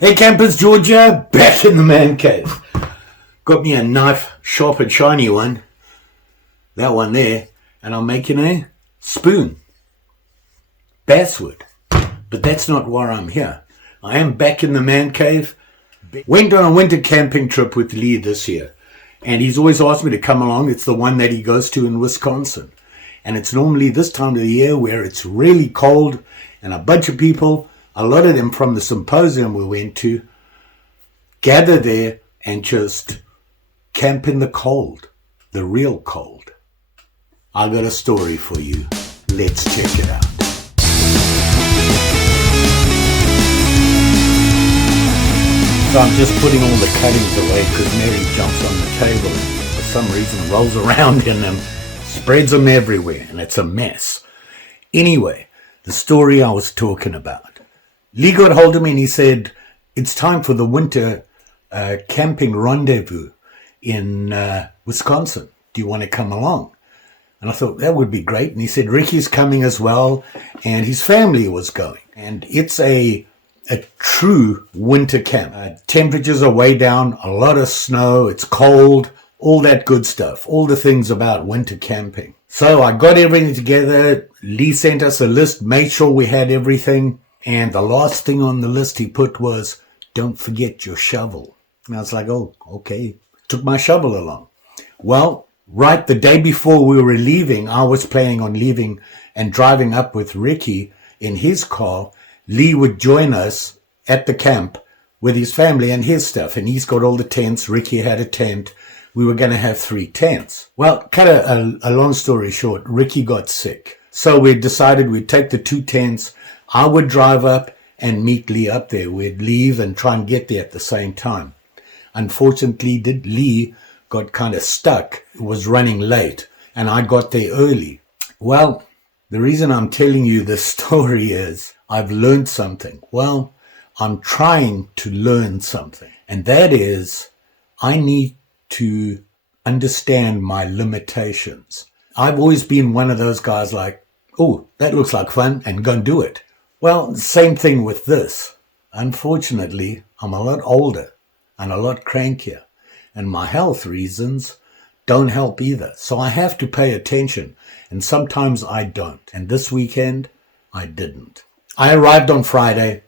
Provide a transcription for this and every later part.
Hey campers, Georgia, back in the man cave. Got me a knife, sharp and shiny one. That one there. And I'm making a spoon. Basswood. But that's not why I'm here. I am back in the man cave. Went on a winter camping trip with Lee this year. And he's always asked me to come along. It's the one that he goes to in Wisconsin. And it's normally this time of the year where it's really cold and a bunch of people, a lot of them from the symposium we went to, gather there and just camp in the cold, the real cold. I got a story for you. Let's check it out. So I'm just putting all the cuttings away because Mary jumps on the table and for some reason rolls around in them, spreads them everywhere, and it's a mess. Anyway, the story I was talking about. Lee got hold of me and he said, it's time for the winter camping rendezvous in Wisconsin. Do you want to come along? And I thought that would be great. And he said, Ricky's coming as well. And his family was going. And it's a true winter camp. Temperatures are way down, a lot of snow, it's cold, all that good stuff, all the things about winter camping. So I got everything together. Lee sent us a list, made sure we had everything. And the last thing on the list he put was, don't forget your shovel. And I was like, oh, okay. Took my shovel along. Well, right the day before we were leaving, I was planning on leaving and driving up with Ricky in his car. Lee would join us at the camp with his family and his stuff. And he's got all the tents. Ricky had a tent. We were going to have 3 tents. Well, cut a long story short, Ricky got sick. So we decided we'd take the 2 tents. I would drive up and meet Lee up there. We'd leave and try and get there at the same time. Unfortunately, Lee got kind of stuck. It was running late, and I got there early. Well, the reason I'm telling you this story is I've learned something. Well, I'm trying to learn something, and that is I need to understand my limitations. I've always been one of those guys like, oh, that looks like fun, and go and do it. Well, same thing with this. Unfortunately, I'm a lot older and a lot crankier, and my health reasons don't help either. So I have to pay attention, and sometimes I don't. And this weekend, I didn't. I arrived on Friday,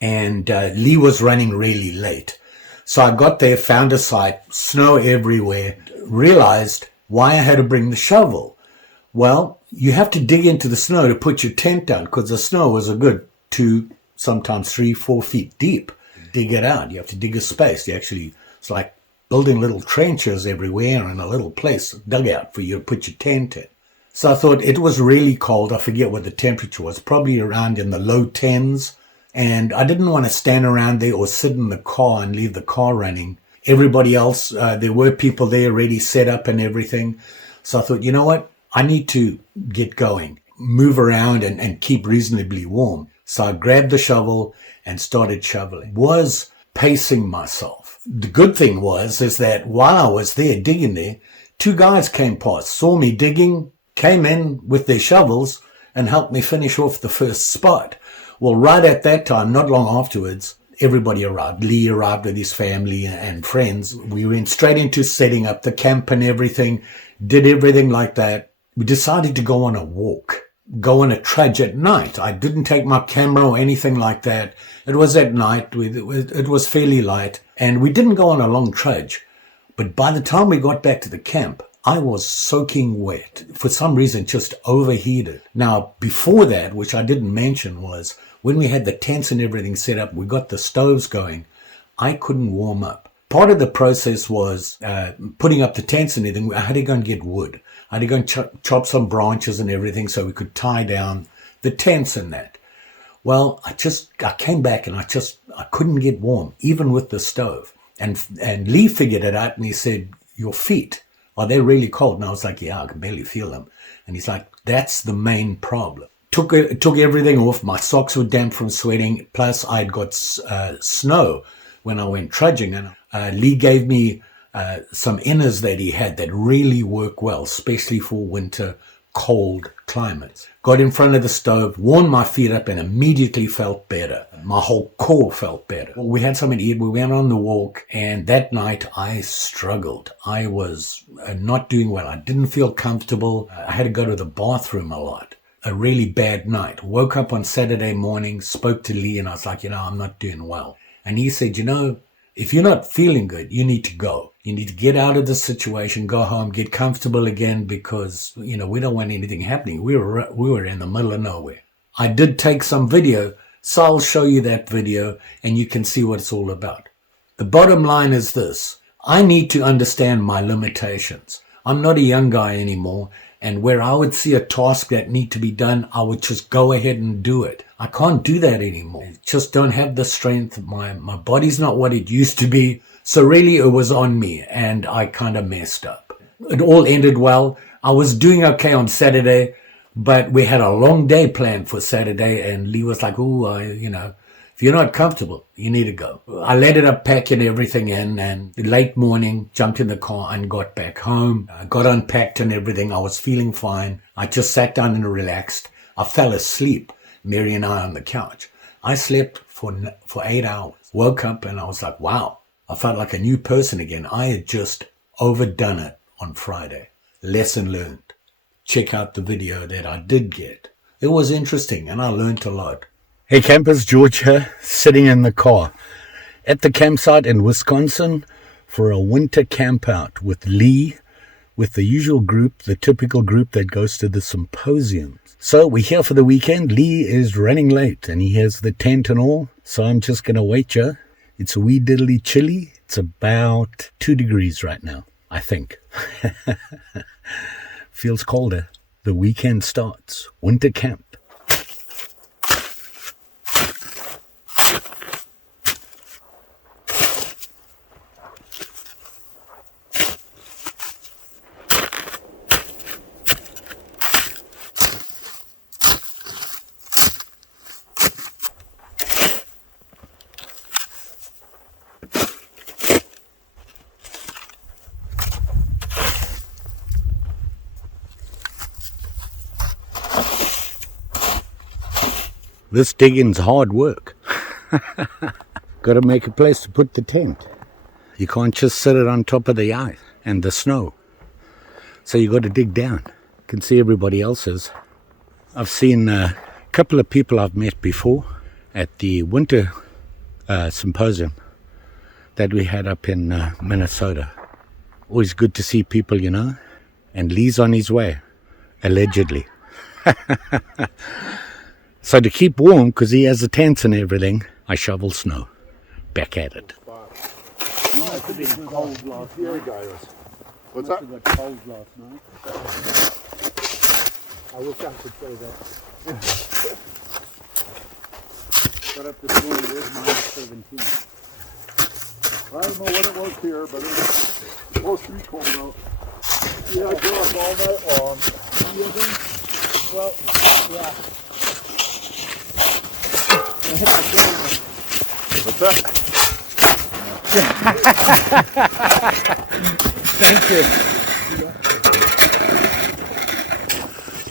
and Lee was running really late. So I got there, found a site, snow everywhere, realized why I had to bring the shovel. Well, you have to dig into the snow to put your tent down because the snow was a good 2, sometimes 3, 4 feet deep. Dig it out. You have to dig a space. It's like building little trenches everywhere in a little place, dugout for you to put your tent in. So I thought it was really cold. I forget what the temperature was, probably around in the low 10s. And I didn't want to stand around there or sit in the car and leave the car running. Everybody else, there were people there already set up and everything. So I thought, you know what? I need to get going, move around and keep reasonably warm. So I grabbed the shovel and started shoveling. Was pacing myself. The good thing is that while I was there digging there, 2 guys came past, saw me digging, came in with their shovels and helped me finish off the first spot. Well, right at that time, not long afterwards, everybody arrived. Lee arrived with his family and friends. We went straight into setting up the camp and everything, did everything like that. We decided to go on a walk, go on a trudge at night. I didn't take my camera or anything like that. It was at night. It was fairly light, and we didn't go on a long trudge. But by the time we got back to the camp, I was soaking wet. For some reason, just overheated. Now, before that, which I didn't mention, was when we had the tents and everything set up, we got the stoves going, I couldn't warm up. Part of the process was putting up the tents and everything. I had to go and get wood. I had to go and chop some branches and everything so we could tie down the tents and that. Well, I came back and I couldn't get warm, even with the stove. And Lee figured it out and he said, your feet, are they really cold? And I was like, yeah, I can barely feel them. And he's like, that's the main problem. Took everything off. My socks were damp from sweating. Plus I'd got snow when I went trudging. And Lee gave me some inners that he had that really work well, especially for winter cold climates. got in front of the stove, warmed my feet up, and immediately felt better. My whole core felt better. We had something to eat. We went on the walk, and that night I struggled. I was not doing well. I didn't feel comfortable. I had to go to the bathroom a lot. A really bad night. Woke up on Saturday morning, spoke to Lee, and I was like, I'm not doing well. And he said, if you're not feeling good, you need to go. You need to get out of the situation, go home, get comfortable again, because, we don't want anything happening. We were in the middle of nowhere. I did take some video, so I'll show you that video and you can see what it's all about. The bottom line is this. I need to understand my limitations. I'm not a young guy anymore, and where I would see a task that need to be done, I would just go ahead and do it. I can't do that anymore. I just don't have the strength. My body's not what it used to be. So really it was on me, and I kind of messed up. It all ended well. I was doing okay on Saturday, but we had a long day planned for Saturday, and Lee was like, if you're not comfortable, you need to go. I ended up packing everything in, and late morning, jumped in the car and got back home. I got unpacked and everything. I was feeling fine. I just sat down and relaxed. I fell asleep, Mary and I on the couch. I slept for 8 hours. Woke up and I was like, wow, I felt like a new person again. I had just overdone it on Friday. Lesson learned. Check out the video that I did get. It was interesting and I learned a lot. Hey campers, George here, sitting in the car at the campsite in Wisconsin for a winter camp out with Lee, with the usual group, the typical group that goes to the symposiums. So we're here for the weekend. Lee is running late and he has the tent and all, so I'm just going to wait you. It's a wee diddly chilly. It's about 2 degrees right now, I think. Feels colder. The weekend starts. Winter camp. This digging's hard work. Got to make a place to put the tent. You can't just sit it on top of the ice and the snow. So you got to dig down. You can see everybody else's. I've seen a couple of people I've met before at the winter symposium that we had up in Minnesota. Always good to see people, And Lee's on his way, allegedly. So to keep warm, because he has the tents and everything, I shovel snow. Back at it. You must have been cold last night. What's that? Must have got cold last night. I wish I could say that. Got up this morning, it was -17. I don't know what it was here, but it was supposed to be cold out. Yeah, I grew up all night long. Well, yeah. What's that? Thank you.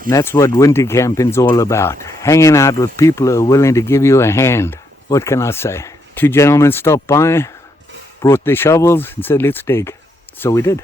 And that's what winter camping's all about. Hanging out with people who are willing to give you a hand. What can I say? 2 gentlemen stopped by, brought their shovels and said, let's dig. So we did.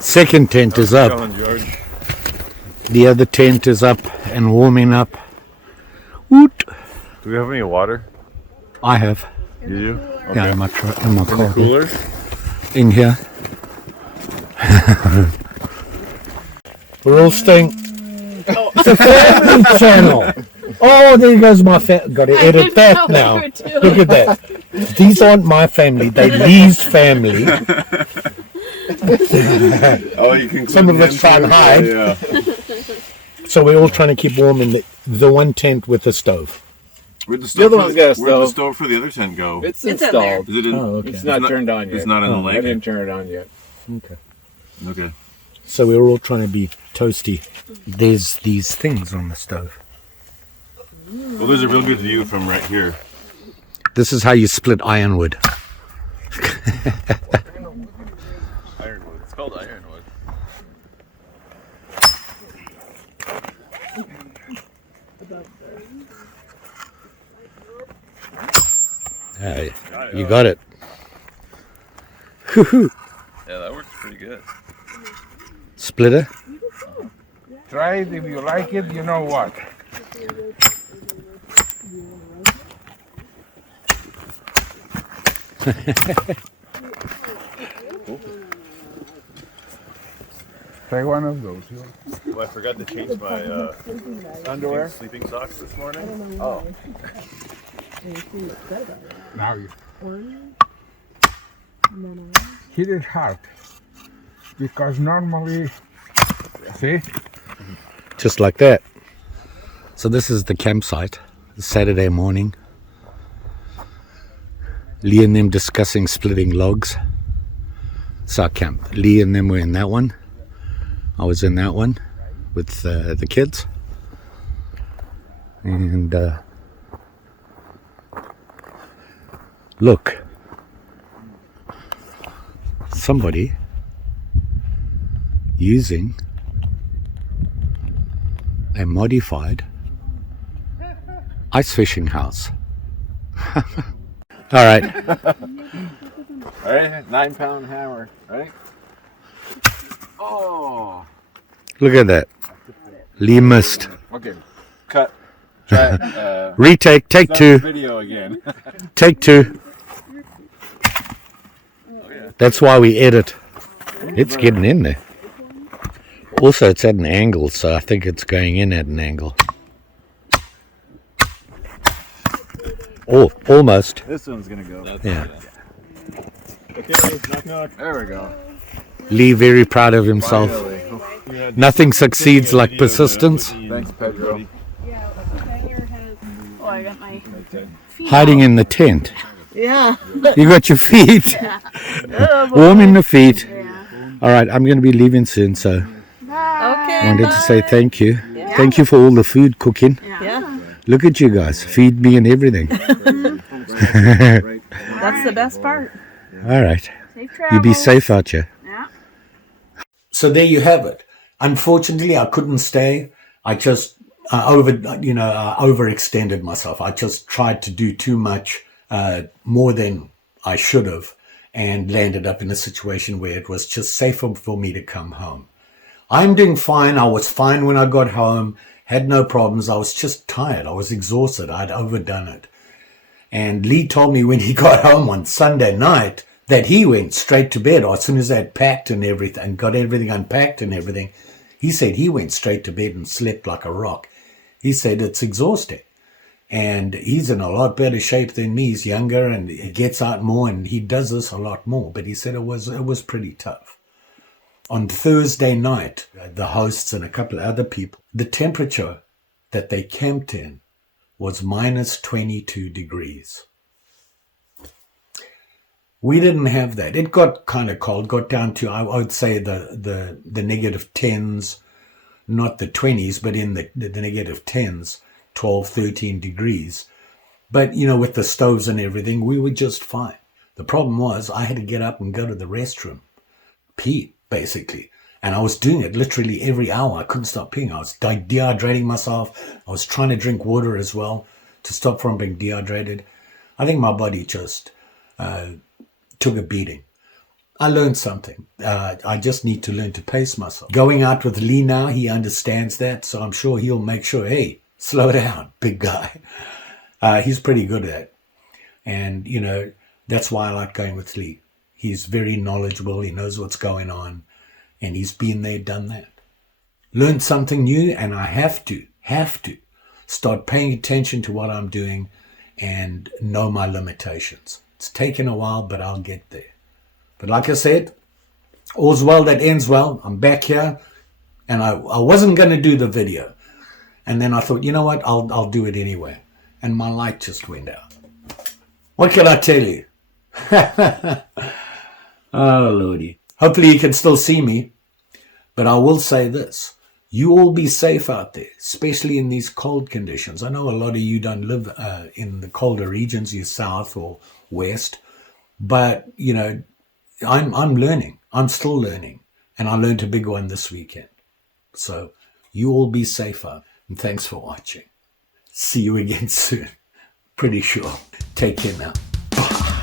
Second tent is up. John, George. The other tent is up and warming up. Woot! Do we have any water? I have. You do? Yeah, in my car. Cooler? In here. We're all staying. It's a family channel. Oh, there goes my family. Got to edit that now. Look at that. These aren't my family. They're Lee's family. Oh, you can. Some of us try and hide. Yeah. So we're all trying to keep warm in the one tent with the stove. Where'd the The other one's got a Where'd the stove. stove for the other tent go? It's It's in there. installed. Is it in? Oh, okay. It's not turned on yet. It's not in the I lake. didn't turn it on yet. Okay. Okay. So we're all trying to be toasty. There's these things on the stove. Well, there's a real good view from right here. This is how you split ironwood. Ironwood. It's called ironwood. Hey, you got it. Yeah, that works pretty good. Splitter. Try it. If you like it, you know what. Try one of those. Well, I forgot to change my Underwear? sleeping socks this morning. Oh. Now you hit it hard. Because normally, see? Just like that. So this is the campsite. Saturday morning. Lee and them discussing splitting logs. It's our camp. Lee and them were in that one. I was in that one with the kids. And look. Somebody using a modified ice fishing house. All right. All right, 9-pound hammer, right? Oh. Look at that. Lee missed. Okay, cut. Try Retake. Take start two. the video again. Take two. That's why we edit. It's getting in there. Also, it's at an angle, so I think it's going in at an angle. Oh, almost. This one's gonna go. Yeah. Okay, knock knock. There we go. Lee very proud of himself. Nothing succeeds like persistence. Thanks, Pedro. Oh, I got my feet Hiding in the tent. Yeah. You got your feet. Warming the feet. Yeah. All right, I'm going to be leaving soon, so Okay. wanted to say thank you. Thank you for all the food cooking. Yeah. Look at you guys, feed me and everything. That's the best part. All right, Safe you be travels. safe out here. Yeah. So there you have it. Unfortunately, I couldn't stay. I just overextended myself. I just tried to do too much, more than I should have, and landed up in a situation where it was just safer for me to come home. I'm doing fine. I was fine when I got home, had no problems. I was just tired. I was exhausted. I'd overdone it. And Lee told me when he got home on Sunday night that he went straight to bed as soon as they had packed and everything, got everything unpacked and everything. He said he went straight to bed and slept like a rock. He said it's exhausting. And he's in a lot better shape than me. He's younger and he gets out more and he does this a lot more. But he said it was pretty tough. On Thursday night, the hosts and a couple of other people, the temperature that they camped in was minus 22 degrees. We didn't have that. It got kind of cold, got down to, I would say, the negative 10s, not the 20s, but in the negative 10s, 12, 13 degrees. But, with the stoves and everything, we were just fine. The problem was I had to get up and go to the restroom, pee, basically. And I was doing it literally every hour. I couldn't stop peeing. I was dehydrating myself. I was trying to drink water as well to stop from being dehydrated. I think my body just took a beating. I learned something. I just need to learn to pace myself. Going out with Lee now, he understands that, so I'm sure he'll make sure, hey, slow down, big guy. He's pretty good at it. And, you know, that's why I like going with Lee. He's very knowledgeable. He knows what's going on. And he's been there, done that. Learned something new, and I have to start paying attention to what I'm doing and know my limitations. It's taken a while, but I'll get there. But like I said, all's well that ends well. I'm back here, and I wasn't going to do the video. And then I thought, you know what, I'll do it anyway. And my light just went out. What can I tell you? Oh, Lordy. Hopefully you can still see me. But I will say this. You all be safe out there, especially in these cold conditions. I know a lot of you don't live in the colder regions, you're south or west. But, you know, I'm learning. I'm still learning. And I learned a big one this weekend. So you all be safer. And thanks for watching. See you again soon. Pretty sure. Take care now. Bye.